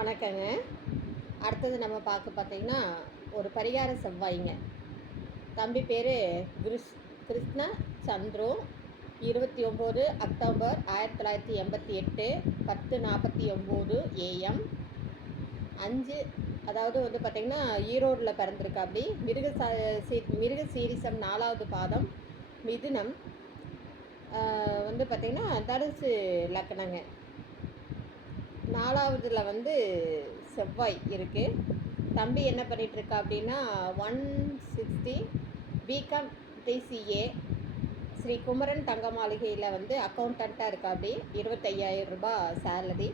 வணக்கங்க. அடுத்தது நம்ம பார்க்க பார்த்தீங்கன்னா ஒரு பரிகார செவ்வாய்ங்க. தம்பி பேர் கிருஷ் கிருஷ்ண சந்துரு. இருபத்தி ஒம்பது அக்டோபர் ஆயிரத்தி தொள்ளாயிரத்தி எண்பத்தி எட்டு பத்து நாற்பத்தி ஒம்பது ஏஎம். அஞ்சு அதாவது வந்து பார்த்திங்கன்னா ஈரோடில் பிறந்திருக்காப்படி மிருக சீ மிருக சீரிசம் நாலாவது பாதம் மிதுனம். வந்து பார்த்திங்கன்னா தனுசு லக்கணங்க. நாலாவதுல வந்து செவ்வாய் இருக்குது தம்பி என்ன பண்ணிட்டு இருக்கா அப்படின்னா one sixty BCom DCA Sri Kumaran தங்க மாளிகையில் வந்து அக்கௌண்டண்ட்டாக இருக்கா அப்படி. இருபத்தையாயிரம் ரூபாய் சேலரி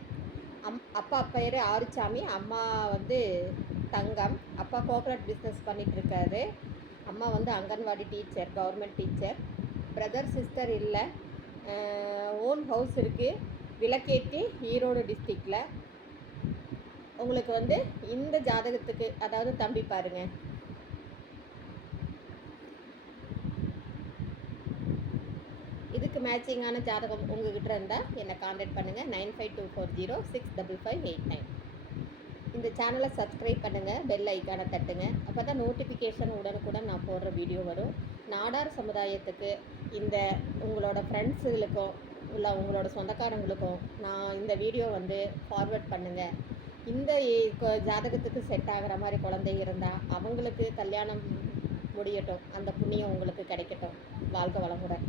அம் அப்பா பேர் ஆறுசாமி அம்மா வந்து தங்கம். அப்பா கோக்ரட் பிஸ்னஸ் பண்ணிட்டு இருக்காரு அம்மா வந்து anganwadi teacher government teacher brother sister இல்லை. ஓன் ஹவுஸ் இருக்குது விளக்கேற்றி ஈரோடு டிஸ்ட்ரிக்டில் உங்களுக்கு வந்து இந்த ஜாதகத்துக்கு அதாவது தம்பி பாருங்க. இதுக்கு மேட்சிங்கான ஜாதகம் உங்ககிட்ட இருந்தால் என்னை காண்டாக்ட் பண்ணுங்கள் nine five two four zero six double five eight nine இந்த சேனலை சப்ஸ்கிரைப் பண்ணுங்கள் பெல் ஐக்கானை தட்டுங்க. அப்போ தான் நோட்டிஃபிகேஷன் உடனுக்குடன் நான் போடுற வீடியோ வரும். நாடார் சமுதாயத்துக்கு இந்த உங்களோட ஃப்ரெண்ட்ஸுகளுக்கும் இல்லை உங்களோட சொந்தக்காரங்களுக்கும் நான் இந்த வீடியோ வந்து ஃபார்வர்ட் பண்ணுங்கள் இந்த ஜாதகத்துக்கு செட் ஆகிற மாதிரி குழந்தை இருந்தால் அவங்களுக்கு கல்யாணம் முடியட்டும். அந்த புண்ணியம் உங்களுக்கு கிடைக்கட்டும். வாழ்க வளமுடன்.